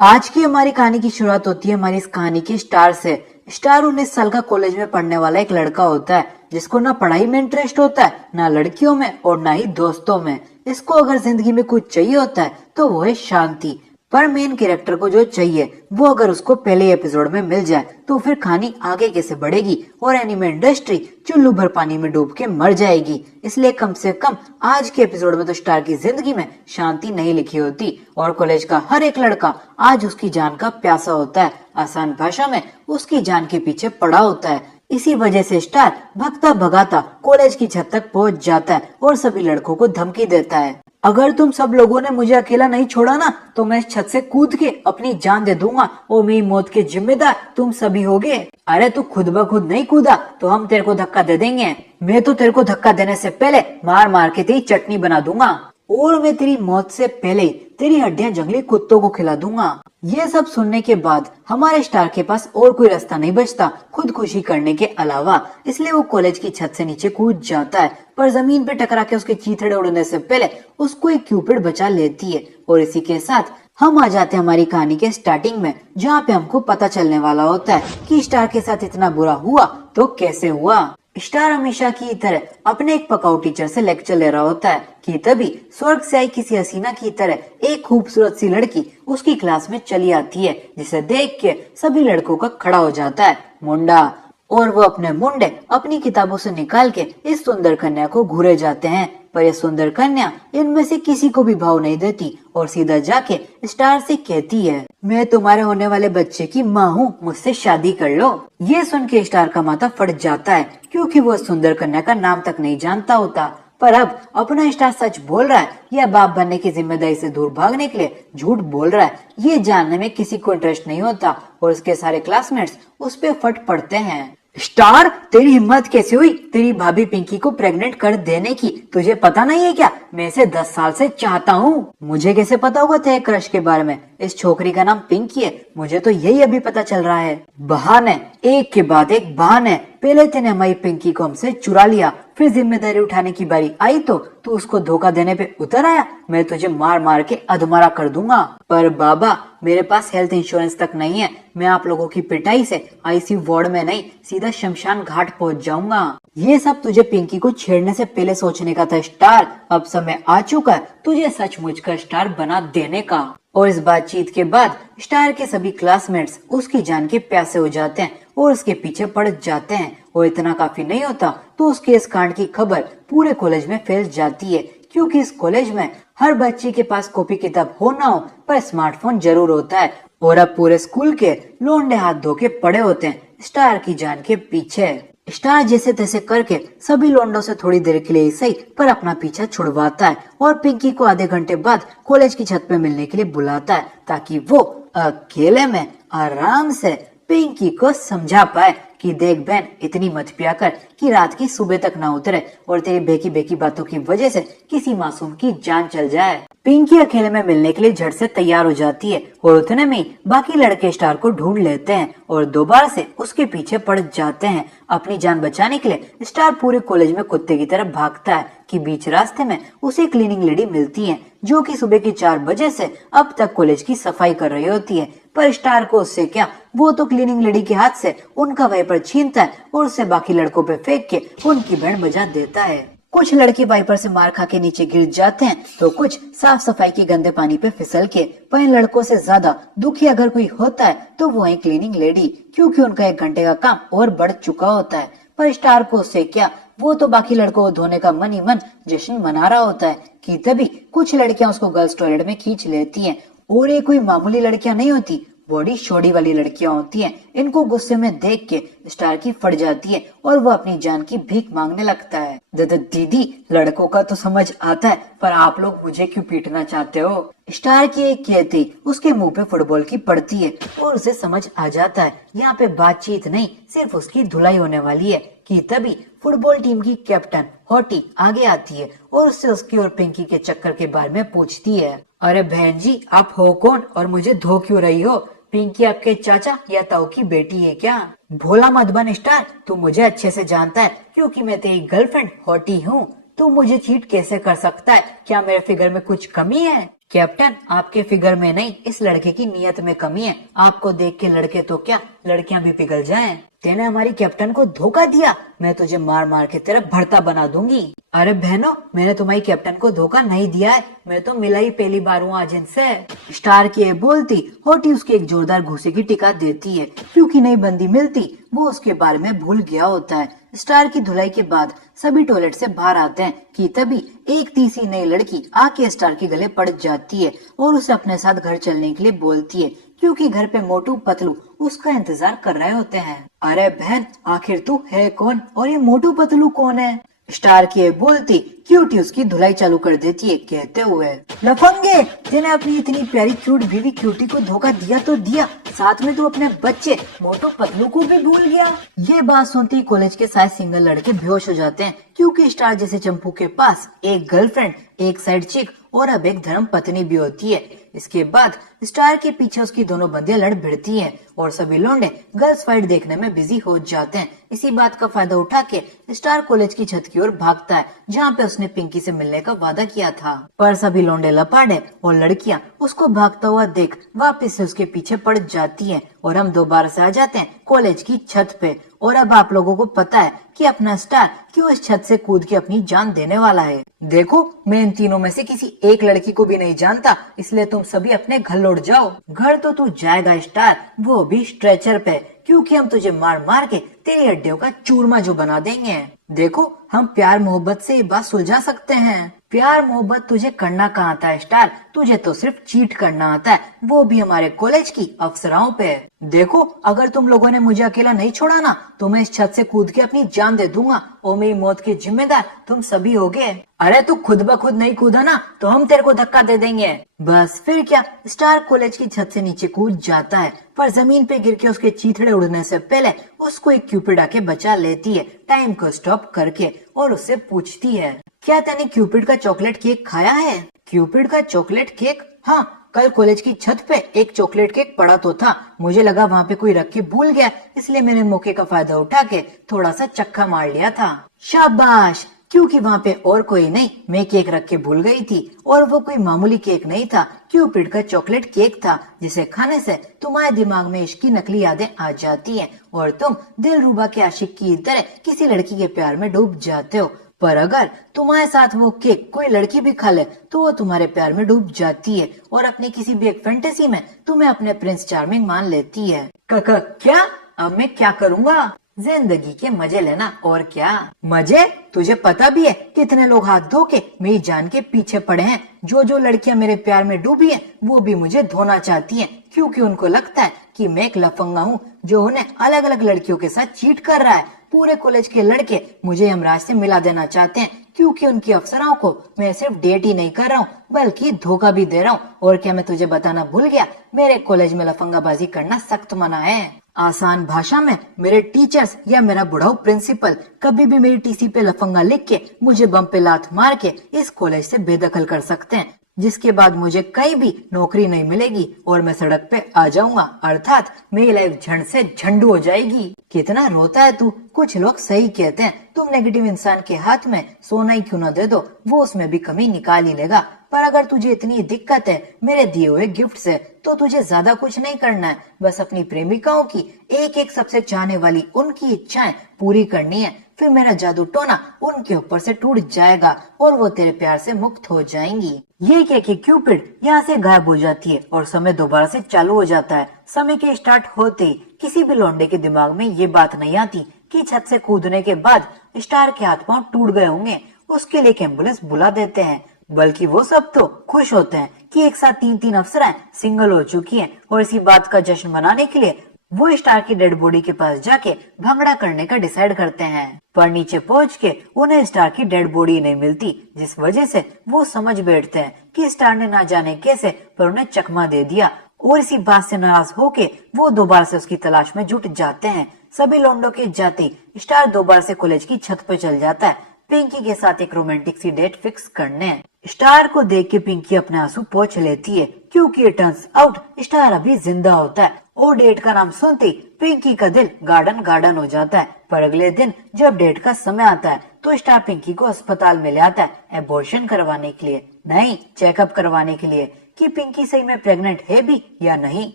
आज की हमारी कहानी की शुरुआत होती है हमारी इस कहानी के स्टार से। स्टार 19 साल का कॉलेज में पढ़ने वाला एक लड़का होता है जिसको ना पढ़ाई में इंटरेस्ट होता है, ना लड़कियों में और ना ही दोस्तों में। इसको अगर जिंदगी में कुछ चाहिए होता है तो वो है शांति। पर मेन कैरेक्टर को जो चाहिए वो अगर उसको पहले एपिसोड में मिल जाए तो फिर कहानी आगे कैसे बढ़ेगी और एनिमे इंडस्ट्री चुल्लू भर पानी में डूब के मर जाएगी। इसलिए कम से कम आज के एपिसोड में तो स्टार की जिंदगी में शांति नहीं लिखी होती और कॉलेज का हर एक लड़का आज उसकी जान का प्यासा होता है। आसान भाषा में उसकी जान के पीछे पड़ा होता है। इसी वजह से स्टार भगता भगाता कॉलेज की छत तक पहुंच जाता है और सभी लड़कों को धमकी देता है, अगर तुम सब लोगों ने मुझे अकेला नहीं छोड़ा ना तो मैं इस छत से कूद के अपनी जान दे दूंगा और मेरी मौत के जिम्मेदार तुम सभी होगे। अरे तू खुद ब खुद नहीं कूदा तो हम तेरे को धक्का दे देंगे। मैं तो तेरे को धक्का देने से पहले मार मार के तेरी चटनी बना दूंगा और मैं तेरी मौत से पहले तेरी हड्डियां जंगली कुत्तों को खिला दूंगा। ये सब सुनने के बाद हमारे स्टार के पास और कोई रास्ता नहीं बचता खुदकुशी करने के अलावा, इसलिए वो कॉलेज की छत से नीचे कूद जाता है। पर जमीन पे टकरा के उसके चीथड़े उड़ने से पहले उसको एक क्यूपिड बचा लेती है। और इसी के साथ हम आ जाते हैं हमारी कहानी के स्टार्टिंग में, जहाँ पे हमको पता चलने वाला होता है कि स्टार के साथ इतना बुरा हुआ तो कैसे हुआ। स्टार हमेशा की तरह अपने एक पकाऊ टीचर से लेक्चर ले रहा होता है कि तभी स्वर्ग से आई किसी हसीना की तरह एक खूबसूरत सी लड़की उसकी क्लास में चली आती है, जिसे देख के सभी लड़कों का खड़ा हो जाता है मुंडा। और वो अपने मुंडे अपनी किताबों से निकाल के इस सुंदर कन्या को घूरे जाते हैं। पर यह सुंदर कन्या इनमें से किसी को भी भाव नहीं देती और सीधा जाके स्टार से कहती है, मैं तुम्हारे होने वाले बच्चे की माँ हूँ, मुझसे शादी कर लो। ये सुन के स्टार का माथा फट जाता है क्योंकि वो सुंदर कन्या का नाम तक नहीं जानता होता। पर अब अपना स्टार सच बोल रहा है या बाप बनने की जिम्मेदारी से दूर भागने के लिए झूठ बोल रहा है, ये जानने में किसी को इंटरेस्ट नहीं होता और उसके सारे क्लासमेट्स उस पे फट पड़ते हैं। स्टार, तेरी हिम्मत कैसे हुई तेरी भाभी पिंकी को प्रेग्नेंट कर देने की? तुझे पता नहीं है क्या मैं इसे 10 साल से चाहता हूँ। मुझे कैसे पता होगा तेरे क्रश के बारे में? इस छोकरी का नाम पिंकी है, मुझे तो यही अभी पता चल रहा है। बहाने, एक के बाद एक बहाने। पहले तेने हमारी पिंकी को हमसे चुरा लिया, फिर जिम्मेदारी उठाने की बारी आई तो तू उसको धोखा देने पे उतर आया। मैं तुझे मार मार के अधमरा कर दूंगा। पर बाबा, मेरे पास हेल्थ इंश्योरेंस तक नहीं है, मैं आप लोगों की पिटाई से आईसीयू वार्ड में नहीं सीधा शमशान घाट पहुंच जाऊंगा। ये सब तुझे पिंकी को छेड़ने से पहले सोचने का था स्टार। अब समय आ चुका है तुझे सचमुच का स्टार बना देने का। और इस बातचीत के बाद स्टार के सभी क्लासमेट्स उसकी जान के प्यासे हो जाते हैं और उसके पीछे पड़ जाते हैं। और इतना काफी नहीं होता तो उसके इस कांड की खबर पूरे कॉलेज में फैल जाती है, क्योंकि इस कॉलेज में हर बच्चे के पास कॉपी किताब हो ना हो पर स्मार्टफोन जरूर होता है। और अब पूरे स्कूल के लोंडे हाथ धो के पड़े होते हैं स्टार की जान के पीछे। स्टार जैसे तैसे करके सभी लोंडों से थोड़ी देर के लिए सही पर अपना पीछा छुड़वाता है और पिंकी को आधे घंटे बाद कॉलेज की छत पे मिलने के लिए बुलाता है ताकि वो अकेले में आराम से पिंकी को समझा पाए कि देख बहन, इतनी मत पिया कर कि रात की सुबह तक ना उतरे और तेरी बेकी बेकी बातों की वजह से किसी मासूम की जान चल जाए। पिंकी अकेले में मिलने के लिए झट से तैयार हो जाती है और उतने में बाकी लड़के स्टार को ढूंढ लेते हैं और दोबारा से उसके पीछे पड़ जाते हैं। अपनी जान बचाने के लिए स्टार पूरे कॉलेज में कुत्ते की तरह भागता है कि बीच रास्ते में उसे क्लीनिंग लेडी मिलती है जो कि सुबह के 4 बजे से अब तक कॉलेज की सफाई कर रही होती है। पर स्टार को उससे क्या, वो तो क्लीनिंग लेडी के हाथ से उनका वाइपर छीनता है और उसे बाकी लड़कों पे फेंक के उनकी बैंड बजा देता है। कुछ लड़के वाइपर से मार खा के नीचे गिर जाते हैं तो कुछ साफ सफाई के गंदे पानी पे फिसल के। पर इन लड़कों से ज्यादा दुखी अगर कोई होता है तो वो है क्लीनिंग लेडी, क्योंकि उनका 1 घंटे का काम और बढ़ चुका होता है। पर स्टार को उससे क्या, वो तो बाकी लड़कों को धोने का मन ही मन जश्न मना रहा होता है कि तभी कुछ लड़कियां उसको गर्ल्स टॉयलेट में खींच लेती हैं। और ये कोई मामूली लड़कियां नहीं होती, बॉडी शोडी वाली लड़कियां होती हैं। इनको गुस्से में देख के स्टार की फट जाती है और वो अपनी जान की भीख मांगने लगता है। दीदी, लड़कों का तो समझ आता है पर आप लोग मुझे क्यों पीटना चाहते हो? स्टार की एक कहती उसके मुंह पे फुटबॉल की पड़ती है और उसे समझ आ जाता है यहाँ पे बातचीत नहीं सिर्फ उसकी धुलाई होने वाली है कि तभी फुटबॉल टीम की कैप्टन हॉटी आगे आती है और उससे उसकी और पिंकी के चक्कर के बारे में पूछती है। अरे बहन जी, आप हो कौन और मुझे धो क्यों रही हो? पिंकी आपके चाचा या ताऊ की बेटी है क्या? भोला मत बन स्टार, तू मुझे अच्छे से जानता है क्योंकि मैं तेरी गर्लफ्रेंड हॉटी हूँ। तू मुझे चीट कैसे कर सकता है? क्या मेरे फिगर में कुछ कमी है? कैप्टन, आपके फिगर में नहीं, इस लड़के की नीयत में कमी है। आपको देख के लड़के तो क्या, लड़कियां भी पिघल जाएं। तेने हमारी कैप्टन को धोखा दिया, मैं तुझे मार मार के तेरा भरता बना दूंगी। अरे बहनों, मैंने तुम्हारी कैप्टन को धोखा नहीं दिया है, मैं तो मिला ही पहली बार हूँ आज इनसे। स्टार की ये बोलती होटी उसके एक जोरदार घूसे की टिका देती है, क्योंकि नई बंदी मिलती वो उसके बारे में भूल गया होता है। स्टार की धुलाई के बाद सभी टॉयलेट से बाहर आते हैं कि तभी एक तीसरी नई लड़की आके स्टार के गले पड़ जाती है और उसे अपने साथ घर चलने के लिए बोलती है, क्योंकि घर पे मोटू पतलू उसका इंतजार कर रहे होते हैं। अरे बहन, आखिर तू है कौन और ये मोटू पतलू कौन है? स्टार की बोलती क्यूटी उसकी धुलाई चालू कर देती है, कहते हुए, लफंगे, तेने अपनी इतनी प्यारी क्यूट बीवी क्यूटी को धोखा दिया तो दिया, साथ में तू अपने बच्चे मोटू पतलू को भी भूल गया। ये बात सुनते ही कॉलेज के सारे सिंगल लड़के बेहोश हो जाते हैं, क्योंकि स्टार जैसे चंपू के पास एक गर्लफ्रेंड, एक साइड चिक और अब एक धर्म पत्नी भी होती है। इसके बाद स्टार के पीछे उसकी दोनों बंदियां लड़ भिड़ती हैं और सभी लौंडे गर्ल्स फाइट देखने में बिजी हो जाते हैं। इसी बात का फायदा उठा के स्टार कॉलेज की छत की ओर भागता है, जहाँ पे उसने पिंकी से मिलने का वादा किया था। पर सभी लौंडे लपाड़े और लड़कियां उसको भागता हुआ देख वापस से उसके पीछे पड़ जाती हैं और हम दोबारा से आ जाते हैं कॉलेज की छत पे। और अब आप लोगों को पता है कि अपना स्टार क्यों इस छत से कूद के अपनी जान देने वाला है। देखो, मैं इन तीनों में से किसी एक लड़की को भी नहीं जानता, इसलिए तुम सभी अपने घर लौट जाओ। घर तो तू जाएगा स्टार, वो भी स्ट्रेचर पे, क्योंकि हम तुझे मार मार के तेरी हड्डियों का चूरमा जो बना देंगे। देखो, हम प्यार मोहब्बत से ये बात सुलझा सकते हैं। प्यार मोहब्बत तुझे करना कहाँ आता है स्टार, तुझे तो सिर्फ चीट करना आता है, वो भी हमारे कॉलेज की अफसराओं पे। देखो, अगर तुम लोगों ने मुझे अकेला नहीं छोड़ा ना, तो मैं इस छत से कूद के अपनी जान दे दूंगा और मेरी मौत के जिम्मेदार तुम सभी होगे। अरे तू खुद ब खुद नहीं कूदा ना, तो हम तेरे को धक्का दे देंगे। बस फिर क्या, स्टार कॉलेज की छत से नीचे कूद जाता है, पर जमीन पे गिर के उसके चीथड़े उड़ने से पहले उसको एक क्यूपिड आके बचा लेती है, टाइम को स्टॉप करके, और उससे पूछती है, क्या तूने क्यूपिड का चॉकलेट केक खाया है? क्यूपिड का चॉकलेट केक? हाँ, कल कॉलेज की छत पे एक चॉकलेट केक पड़ा तो था, मुझे लगा वहाँ पे कोई रख के भूल गया, इसलिए मैंने मौके का फायदा उठा के थोड़ा सा चक्का मार लिया था। शाबाश, क्योंकि वहाँ पे और कोई नहीं, मैं केक रख के भूल गई थी, और वो कोई मामूली केक नहीं था, क्यूपिड का चॉकलेट केक था, जिसे खाने से तुम्हारे दिमाग में इश्क की नकली यादें आ जाती हैं और तुम दिलरुबा के आशिक की तरह किसी लड़की के प्यार में डूब जाते हो। पर अगर तुम्हारे साथ वो केक कोई लड़की भी खा ले तो वो तुम्हारे प्यार में डूब जाती है और अपनी किसी भी एक फैंटेसी में तुम्हें अपने प्रिंस चार्मिंग मान लेती है। क्या? अब मैं क्या करूँगा? जिंदगी के मजे लेना, और क्या मजे। तुझे पता भी है कितने लोग हाथ धो के मेरी जान के पीछे पड़े हैं। जो लड़कियां मेरे प्यार में डूबी हैं, वो भी मुझे धोना चाहती हैं, क्योंकि उनको लगता है कि मैं एक लफंगा हूँ जो उन्हें अलग अलग लड़कियों के साथ चीट कर रहा है। पूरे कॉलेज के लड़के मुझे यमराज से मिला देना चाहते हैं, क्योंकि उनकी अफसराओं को मैं सिर्फ डेट ही नहीं कर रहा हूँ, बल्कि धोखा भी दे रहा हूँ। और क्या मैं तुझे बताना भूल गया, मेरे कॉलेज में लफंगाबाजी करना सख्त मना है। आसान भाषा में, मेरे टीचर्स या मेरा बुढ़ाऊ प्रिंसिपल कभी भी मेरी टीसी पे लफंगा लिख के मुझे बम पे लात मार के इस कॉलेज से बेदखल कर सकते हैं, जिसके बाद मुझे कहीं भी नौकरी नहीं मिलेगी और मैं सड़क पे आ जाऊंगा, अर्थात मेरी लाइफ झंड से झंडू हो जाएगी। कितना रोता है तू। कुछ लोग सही कहते हैं, तुम नेगेटिव इंसान के हाथ में सोना ही क्यों न दे दो, वो उसमें भी कमी निकाल ही लेगा। पर अगर तुझे इतनी दिक्कत है मेरे दिए हुए गिफ्ट से, तो तुझे ज्यादा कुछ नहीं करना है, बस अपनी प्रेमिकाओं की एक एक सबसे चाहने वाली उनकी इच्छाएं पूरी करनी है। फिर मेरा जादू टोना उनके ऊपर से टूट जाएगा और वो तेरे प्यार से मुक्त हो जाएंगी। ये कह के क्यूपिड यहाँ से गायब हो जाती है और समय दोबारा से चालू हो जाता है। समय के स्टार्ट होते ही किसी भी लौंडे के दिमाग में ये बात नहीं आती कि छत से कूदने के बाद स्टार के हाथ पांव टूट गए होंगे, उसके लिए एम्बुलेंस बुला देते हैं। बल्कि वो सब तो खुश होते हैं कि एक साथ तीन अफसराएं सिंगल हो चुकी हैं, और इसी बात का जश्न मनाने के लिए वो स्टार की डेड बॉडी के पास जाके भंगड़ा करने का डिसाइड करते हैं। पर नीचे पहुंच के उन्हें स्टार की डेड बॉडी नहीं मिलती, जिस वजह से वो समझ बैठते हैं कि स्टार ने ना जाने कैसे पर उन्हें चकमा दे दिया, और इसी बात से नाराज होके वो दोबारा से उसकी तलाश में जुट जाते हैं। सभी लौंडों के जाते स्टार दोबारा से कॉलेज की छत पर चल जाता है पिंकी के साथ एक रोमांटिक सी डेट फिक्स करने। स्टार को देख के पिंकी अपने आंसू पोंछ लेती है, क्योंकि टर्न्स आउट स्टार अभी जिंदा होता है, और डेट का नाम सुनते पिंकी का दिल गार्डन हो जाता है। पर अगले दिन जब डेट का समय आता है तो स्टार पिंकी को अस्पताल में ले आता है एबॉर्शन करवाने के लिए, नहीं चेकअप करवाने के लिए। कि पिंकी सही में प्रेग्नेंट है भी या नहीं।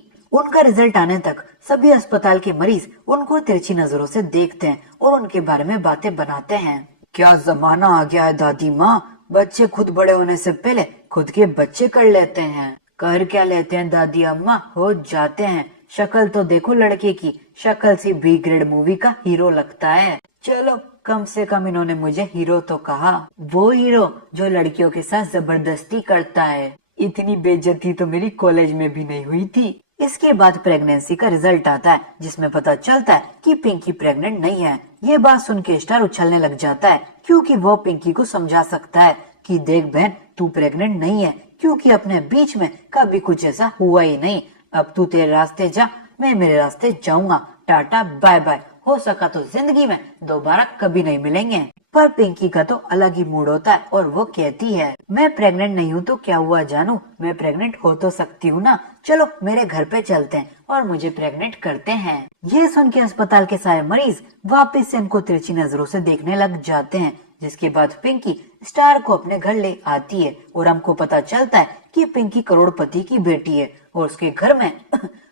उनका रिजल्ट आने तक सभी अस्पताल के मरीज उनको तिरछी नजरों से देखते हैं और उनके बारे में बातें बनाते हैं। क्या जमाना आ गया है दादी माँ, बच्चे खुद बड़े होने से पहले खुद के बच्चे कर लेते हैं। कर क्या लेते हैं दादी अम्मा, हो जाते हैं। शक्ल तो देखो लड़के की, शक्ल सी बी ग्रेड मूवी का हीरो लगता है। चलो कम से कम इन्होंने मुझे हीरो तो कहा, वो हीरो जो लड़कियों के साथ जबरदस्ती करता है। इतनी बेइज्जती तो मेरी कॉलेज में भी नहीं हुई थी। इसके बाद प्रेगनेंसी का रिजल्ट आता है जिसमें पता चलता है कि पिंकी प्रेग्नेंट नहीं है। ये बात सुन के स्टार उछलने लग जाता है क्योंकि वो पिंकी को समझा सकता है कि देख बहन, तू प्रेग्नेंट नहीं है क्योंकि अपने बीच में कभी कुछ ऐसा हुआ ही नहीं। अब तू तेरे रास्ते जा, मैं मेरे रास्ते जाऊंगा, टाटा बाय बाय। हो सका तो जिंदगी में दोबारा कभी नहीं मिलेंगे। पर पिंकी का तो अलग ही मूड होता है और वो कहती है, मैं प्रेग्नेंट नहीं हूँ तो क्या हुआ जानू, मैं प्रेग्नेंट हो तो सकती हूँ ना। चलो मेरे घर पे चलते हैं और मुझे प्रेग्नेंट करते हैं। ये सुन के अस्पताल के सारे मरीज वापस से इनको तिरछी नजरों से देखने लग जाते हैं। जिसके बाद पिंकी स्टार को अपने घर ले आती है और हमको पता चलता है कि पिंकी करोड़पति की बेटी है और उसके घर में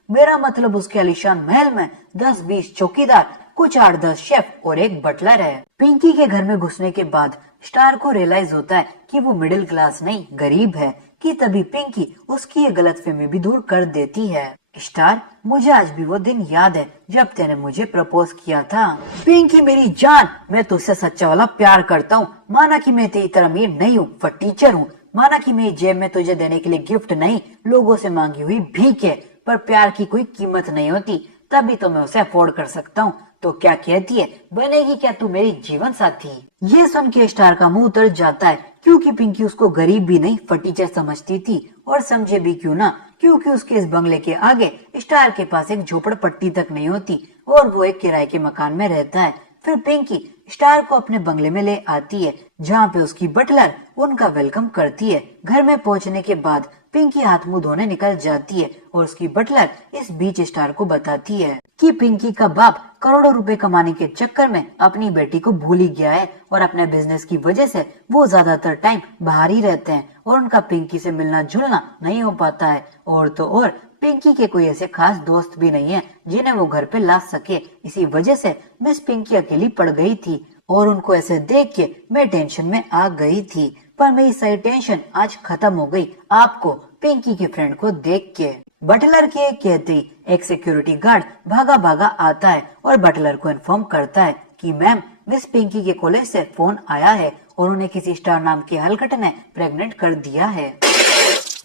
मेरा मतलब उसके आलीशान महल में 10-20 चौकीदार, कुछ 8-10 शेफ और एक बटलर है। पिंकी के घर में घुसने के बाद स्टार को रियलाइज होता है कि वो मिडिल क्लास नहीं गरीब है, कि तभी पिंकी उसकी ये गलतफहमी भी दूर कर देती है। स्टार, मुझे आज भी वो दिन याद है जब तेने मुझे प्रपोज किया था। पिंकी मेरी जान, मैं तुझसे सच्चा वाला प्यार करता हूँ। माना कि मैं तेरी तरह अमीर नहीं हूँ पर टीचर हूँ, माना कि मेरी जेब में तुझे देने के लिए गिफ्ट नहीं लोगों से मांगी हुई भीख है, पर प्यार की कोई कीमत नहीं होती, तभी तो मैं उसे अफोर्ड कर सकता हूँ। तो क्या कहती है, बनेगी क्या तू मेरी जीवन साथी? ये सुन के स्टार का मुंह उतर जाता है क्योंकि पिंकी उसको गरीब भी नहीं फटीचर समझती थी, और समझे भी क्यों ना, क्योंकि उसके इस बंगले के आगे स्टार के पास एक झोपड़पट्टी तक नहीं होती और वो एक किराए के मकान में रहता है। फिर पिंकी स्टार को अपने बंगले में ले आती है जहाँ पे उसकी बटलर उनका वेलकम करती है। घर में पहुँचने के बाद पिंकी हाथ मुंह धोने निकल जाती है और उसकी बटलर इस बीच स्टार को बताती है कि पिंकी का बाप करोड़ों रुपए कमाने के चक्कर में अपनी बेटी को भूल ही गया है और अपने बिजनेस की वजह से वो ज्यादातर टाइम बाहर ही रहते हैं और उनका पिंकी से मिलना जुलना नहीं हो पाता है। और तो और पिंकी के कोई ऐसे खास दोस्त भी नहीं है जिन्हें वो घर पे ला सके। इसी वजह से मिस पिंकी अकेली पड़ गई थी और उनको ऐसे देख के मैं टेंशन में आ गई थी, पर मेरी सारी टेंशन आज खत्म हो गई आपको पिंकी के फ्रेंड को देख के। बटलर के कहते एक सिक्योरिटी गार्ड भागा भागा आता है और बटलर को इन्फॉर्म करता है कि मैम, मिस पिंकी के कॉलेज से फोन आया है और उन्हें किसी स्टार नाम के हलकट ने प्रेग्नेंट कर दिया है।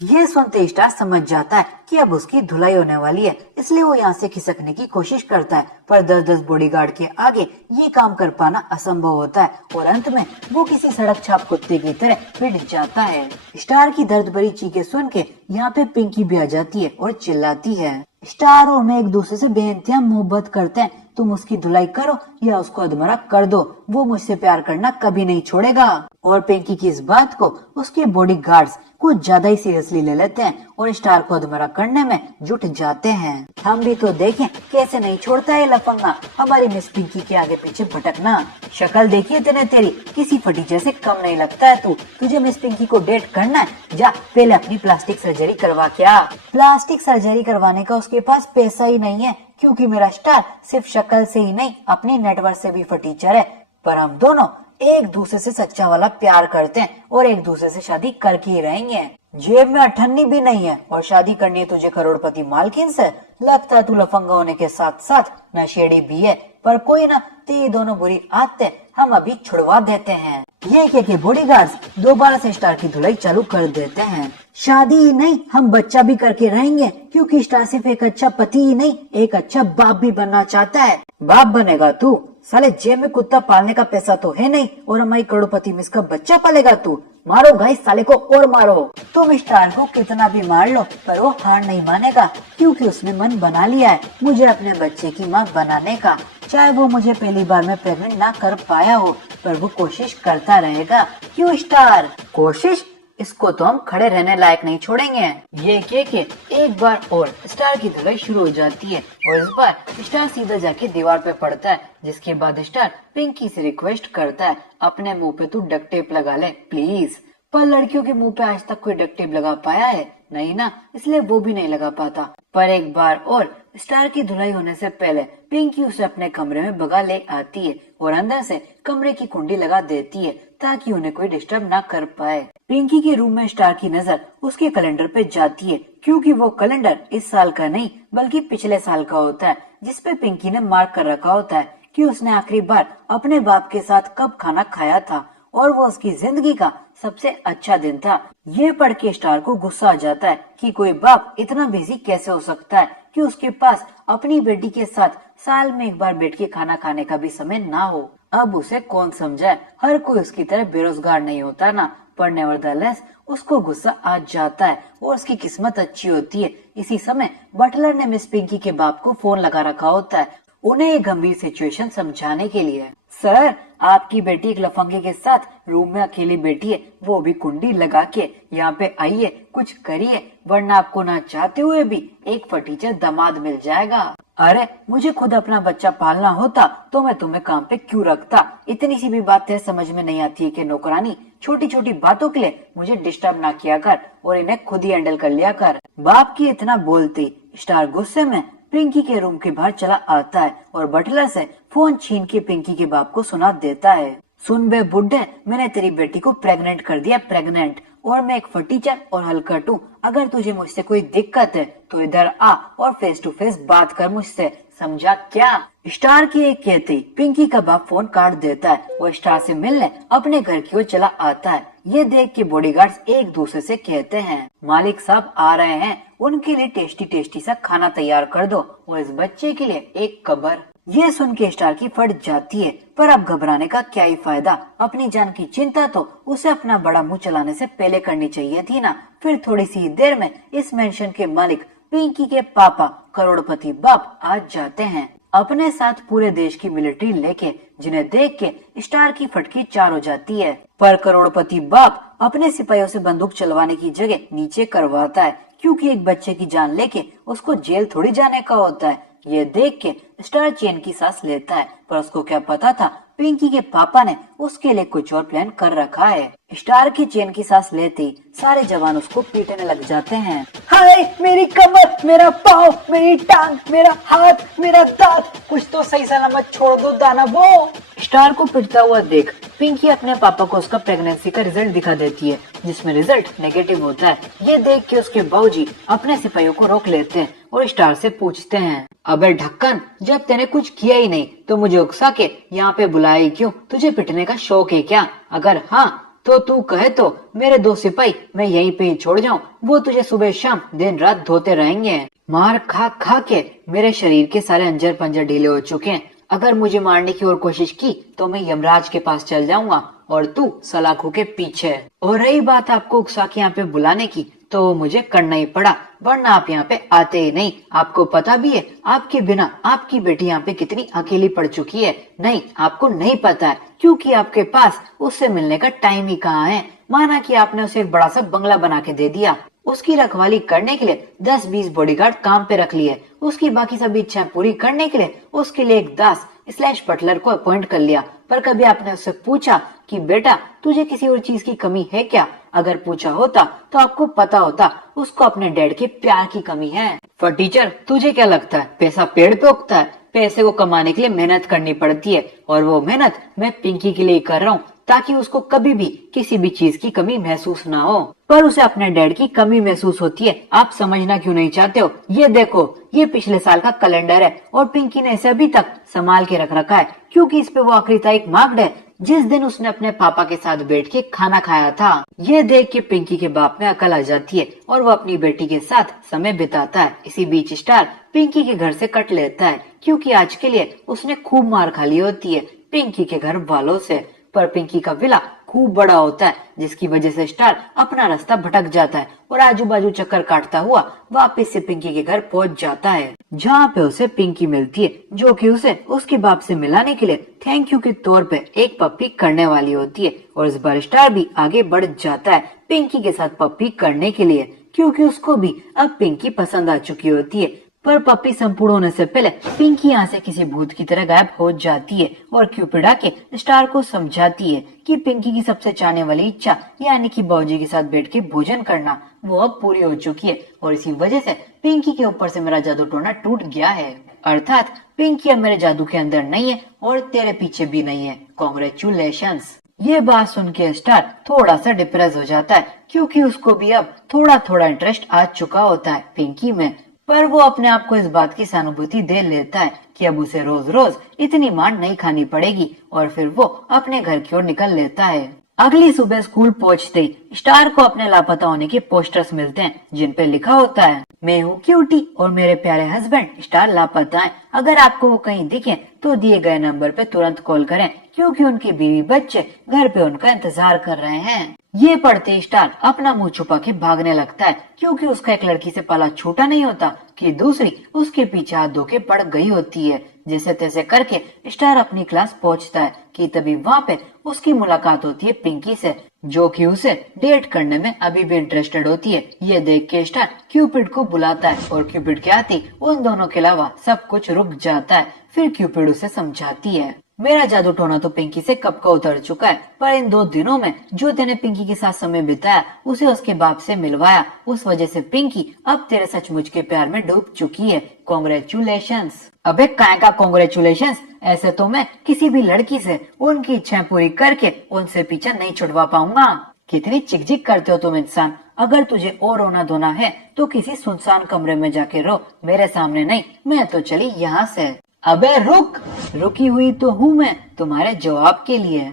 ये सुनते स्टार समझ जाता है कि अब उसकी धुलाई होने वाली है, इसलिए वो यहाँ से खिसकने की कोशिश करता है, पर 10-10 बॉडीगार्ड के आगे ये काम कर पाना असंभव होता है और अंत में वो किसी सड़क छाप कुत्ते की तरह पिट जाता है। स्टार की दर्द भरी चीखें सुन के यहाँ पे पिंकी भी आ जाती है और चिल्लाती है, स्टार और मैं एक दूसरे से बेइंतहा मोहब्बत करते हैं, तुम उसकी धुलाई करो या उसको अधमरा कर दो, वो मुझसे प्यार करना कभी नहीं छोड़ेगा। और पिंकी की इस बात को उसके बॉडीगार्ड्स कुछ ज्यादा ही सीरियसली ले लेते हैं और स्टार को अधमरा करने में जुट जाते हैं। हम भी तो देखें कैसे नहीं छोड़ता है लफंगा हमारी मिस पिंकी के आगे पीछे भटकना। शक्ल देखिए तेने तेरी, किसी फटीचर से कम नहीं लगता है तू। तुझे मिस पिंकी को डेट करना है, जा पहले अपनी प्लास्टिक सर्जरी करवा के आ। प्लास्टिक सर्जरी करवाने का उसके पास पैसा ही नहीं है क्योंकि मेरा स्टार सिर्फ शक्ल से ही नहीं अपनी नेटवर्क से भी फटीचर है, पर हम दोनों एक दूसरे से सच्चा वाला प्यार करते हैं और एक दूसरे से शादी करके ही रहेंगे। जेब में अठन्नी भी नहीं है और शादी करनी है तुझे करोड़पति मालकिन से। लगता है तू लफंगा होने के साथ साथ नशेड़ी भी है, पर कोई ना, तेरी दोनों बुरी आदतें हम अभी छुड़वा देते हैं। ये के बॉडीगार्ड्स दोबारा से स्टार की धुलाई चालू कर देते हैं। शादी ही नहीं, हम बच्चा भी करके रहेंगे क्योंकि स्टार सिर्फ एक अच्छा पति ही नहीं एक अच्छा बाप भी बनना चाहता है। बाप बनेगा तू? साले जेब में कुत्ता पालने का पैसा तो है नहीं और हमारी करोड़पति मिस का बच्चा पालेगा तू? मारो गाइस साले को और मारो। तुम स्टार को कितना भी मार लो पर वो हार नहीं मानेगा क्योंकि उसने मन बना लिया है मुझे अपने बच्चे की माँ बनाने का। चाहे वो मुझे पहली बार में प्रेग्नेंट ना कर पाया हो पर वो कोशिश करता रहेगा। क्यों स्टार? कोशिश? इसको तो हम खड़े रहने लायक नहीं छोड़ेंगे। ये के एक बार और स्टार की धुलाई शुरू हो जाती है और इस बार स्टार सीधा जाके दीवार पे पड़ता है, जिसके बाद स्टार पिंकी से रिक्वेस्ट करता है अपने मुंह पे तू डक्ट टेप लगा ले प्लीज। पर लड़कियों के मुंह पे आज तक कोई डक्ट टेप लगा पाया है? नहीं ना, इसलिए वो भी नहीं लगा पाता। पर एक बार और स्टार की धुलाई होने से पहले पिंकी उसे अपने कमरे में भगा ले आती है और अंदर से कमरे की कुंडी लगा देती है ताकि उन्हें कोई डिस्टर्ब ना कर पाए। पिंकी के रूम में स्टार की नजर उसके कैलेंडर पे जाती है, क्योंकि वो कैलेंडर इस साल का नहीं बल्कि पिछले साल का होता है, जिसपे पिंकी ने मार्क कर रखा होता है कि उसने आखिरी बार अपने बाप के साथ कब खाना खाया था और वो उसकी जिंदगी का सबसे अच्छा दिन था। ये पढ़ के स्टार को गुस्सा आ जाता है कि कोई बाप इतना बिजी कैसे हो सकता है कि उसके पास अपनी बेटी के साथ साल में एक बार बैठ के खाना खाने का भी समय ना हो। अब उसे कौन समझाए, हर कोई उसकी तरह बेरोजगार नहीं होता ना, पर नेवरदलेस उसको गुस्सा आ जाता है और उसकी किस्मत अच्छी होती है। इसी समय बटलर ने मिस पिंकी के बाप को फोन लगा रखा होता है उन्हें ये गंभीर सिचुएशन समझाने के लिए। सर, आपकी बेटी एक लफंगे के साथ रूम में अकेली बैठी है, वो भी कुंडी लगा के। यहाँ पे आइए, कुछ करिए, वरना आपको ना चाहते हुए भी एक फटीचर दामाद मिल जाएगा। अरे, मुझे खुद अपना बच्चा पालना होता तो मैं तुम्हें काम पे क्यों रखता। इतनी सी भी बात है समझ में नहीं आती है कि नौकरानी, छोटी छोटी बातों के लिए मुझे डिस्टर्ब ना किया कर और इन्हें खुद ही हैंडल कर लिया कर। बाप की इतना बोलती स्टार गुस्से में पिंकी के रूम के बाहर चला आता है और बटलर से फोन छीन के पिंकी के बाप को सुना देता है। सुन बे बुड्ढे, मैंने तेरी बेटी को प्रेग्नेंट कर दिया, प्रेग्नेंट, और मैं एक फटीचर और हलकट हूँ। अगर तुझे मुझसे कोई दिक्कत है तो इधर आ और फेस टू फेस बात कर मुझसे, समझा क्या। स्टार की एक कहते पिंकी का बाप फोन काट देता है और स्टार से मिलने अपने घर की ओर चला आता है। ये देख के बॉडीगार्ड्स एक दूसरे से कहते हैं, मालिक साहब आ रहे हैं, उनके लिए टेस्टी टेस्टी सा खाना तैयार कर दो और इस बच्चे के लिए एक कब्र। ये सुन के स्टार की फट जाती है, पर अब घबराने का क्या ही फायदा। अपनी जान की चिंता तो उसे अपना बड़ा मुंह चलाने से पहले करनी चाहिए थी ना। फिर थोड़ी सी देर में इस मेंशन के मालिक पिंकी के पापा करोड़पति बाप आ जाते हैं, अपने साथ पूरे देश की मिलिट्री लेके, जिन्हें देख के स्टार की फटकी चार हो जाती है। पर करोड़पति बाप अपने सिपाहियों से बंदूक चलवाने की जगह नीचे करवाता है, क्योंकि एक बच्चे की जान लेके उसको जेल थोड़ी जाने का होता है। ये देख के स्टार चैन की सांस लेता है, पर उसको क्या पता था पिंकी के पापा ने उसके लिए कुछ और प्लान कर रखा है। स्टार की चैन की सांस लेते ही सारे जवान उसको पीटने लग जाते हैं। हाय, मेरी कमर, मेरा पाँव, मेरी टांग, मेरा हाथ, मेरा दांत, कुछ तो सही सलामत छोड़ दो दानवो। स्टार को पिटता हुआ देख पिंकी अपने पापा को उसका प्रेगनेंसी का रिजल्ट दिखा देती है, जिसमें रिजल्ट नेगेटिव होता है। ये देख के उसके बाबूजी अपने सिपाहियों को रोक लेते हैं और स्टार से पूछते हैं, अबे ढक्कन, जब तेने कुछ किया ही नहीं तो मुझे उकसा के यहाँ पे बुलाया क्यों? तुझे पिटने का शौक है क्या? अगर हाँ तो तू कहे तो मेरे दो सिपाही मैं यहीं पे ही छोड़ जाऊं, वो तुझे सुबह शाम दिन रात धोते रहेंगे। मार खा खा के मेरे शरीर के सारे अंजर पंजर ढीले हो चुके हैं। अगर मुझे मारने की और कोशिश की तो मैं यमराज के पास चल जाऊंगा और तू सलाखों के पीछे। और रही बात आपको उकसा के यहाँ पे बुलाने की, तो मुझे करना ही पड़ा, वरना आप यहाँ पे आते ही नहीं। आपको पता भी है आपके बिना आपकी बेटी यहाँ पे कितनी अकेली पड़ चुकी है। नहीं, आपको नहीं पता है, क्योंकि आपके पास उससे मिलने का टाइम ही कहाँ है। माना कि आपने उसे एक बड़ा सा बंगला बना के दे दिया, उसकी रखवाली करने के लिए 10-20 बॉडीगार्ड काम पे रख लिए, उसकी बाकी सभी इच्छाएं पूरी करने के लिए उसके लिए एक दास स्लैश बटलर को अपॉइंट कर लिया। पर कभी आपने उससे पूछा कि बेटा तुझे किसी और चीज की कमी है क्या? अगर पूछा होता तो आपको पता होता उसको अपने डैड के प्यार की कमी है। फटीचर, तुझे क्या लगता है पैसा पेड़ पे उगता है? पैसे को कमाने के लिए मेहनत करनी पड़ती है, और वो मेहनत मैं पिंकी के लिए कर रहा हूँ, ताकि उसको कभी भी किसी भी चीज की कमी महसूस ना हो। पर उसे अपने डैड की कमी महसूस होती है। आप समझना क्यों नहीं चाहते हो? ये देखो, ये पिछले साल का कैलेंडर है और पिंकी ने इसे अभी तक संभाल के रख रखा है, क्योंकि इस पे वो आखिरी तारीख मार्क्ड है जिस दिन उसने अपने पापा के साथ बैठ के खाना खाया था। ये देख के पिंकी के बाप में अकल आ जाती है और वो अपनी बेटी के साथ समय बिताता है। इसी बीच स्टार पिंकी के घर से कट लेता है, क्योंकि आज के लिए उसने खूब मार खा ली होती है पिंकी के घर वालों से। पर पिंकी का विला खूब बड़ा होता है, जिसकी वजह से स्टार अपना रास्ता भटक जाता है और आजू बाजू चक्कर काटता हुआ वापस से पिंकी के घर पहुंच जाता है, जहाँ पे उसे पिंकी मिलती है, जो कि उसे उसके बाप से मिलाने के लिए थैंक यू के तौर पे एक पप्पी करने वाली होती है। और इस बार स्टार भी आगे बढ़ जाता है पिंकी के साथ पप्पी करने के लिए, क्योंकि उसको भी अब पिंकी पसंद आ चुकी होती है। पर पप्पी संपूर्ण होने से पहले पिंकी यहाँ से किसी भूत की तरह गायब हो जाती है और क्यूपिड आके स्टार को समझाती है कि पिंकी की सबसे चाहने वाली इच्छा यानी कि बाबूजी के साथ बैठ के भोजन करना वो अब पूरी हो चुकी है और इसी वजह से पिंकी के ऊपर से मेरा जादू टोना टूट गया है। अर्थात पिंकी अब मेरे जादू के अंदर नहीं है और तेरे पीछे भी नहीं है। कॉन्ग्रेचुलेशंस। ये बात सुन के स्टार थोड़ा सा डिप्रेस हो जाता है क्योंकि उसको भी अब थोड़ा थोड़ा इंटरेस्ट आ चुका होता है पिंकी में। पर वो अपने आप को इस बात की सहानुभूति दे लेता है कि अब उसे रोज रोज इतनी मार नहीं खानी पड़ेगी और फिर वो अपने घर की ओर निकल लेता है। अगली सुबह स्कूल पहुंचते ही स्टार को अपने लापता होने के पोस्टर्स मिलते हैं जिन पे लिखा होता है, मैं हूँ क्यूटी और मेरे प्यारे हस्बैंड स्टार लापता हैं। अगर आपको वो कहीं दिखे तो दिए गए नंबर पे तुरंत कॉल करें क्योंकि उनकी बीवी बच्चे घर पे उनका इंतजार कर रहे हैं। ये पढ़ते स्टार अपना मुंह छुपा के भागने लगता है क्योंकि उसका एक लड़की से पाला छूटा नहीं होता कि दूसरी उसके पीछे हाथ धो के पड़ गई होती है। जैसे तैसे करके स्टार अपनी क्लास पहुंचता है कि तभी वहाँ पे उसकी मुलाकात होती है पिंकी से जो कि उसे डेट करने में अभी भी इंटरेस्टेड होती है। ये देख के स्टार क्यूपिड को बुलाता है और क्यूपिड के आते उन दोनों के अलावा सब कुछ रुक जाता है। फिर क्यूपिड उसे समझाती है, मेरा जादू टोना तो पिंकी से कब का उतर चुका है पर इन 2 दिनों में जो तेने पिंकी के साथ समय बिताया उसे उसके बाप से मिलवाया, उस वजह से पिंकी अब तेरे सचमुच के प्यार में डूब चुकी है। कॉन्ग्रेचुलेशंस। अबे काय का कॉन्ग्रेचुलेशंस, ऐसे तो मैं किसी भी लड़की से उनकी इच्छाएं पूरी करके उनसे पीछा नहीं छुड़वा पाऊंगा। कितनी चिकचिक करते हो तुम इंसान। अगर तुझे और रोना धोना है तो किसी सुनसान कमरे में जाके रो, मेरे सामने नहीं। मैं तो चली यहाँ से। अबे रुक, रुकी हुई तो हूँ मैं तुम्हारे जवाब के लिए।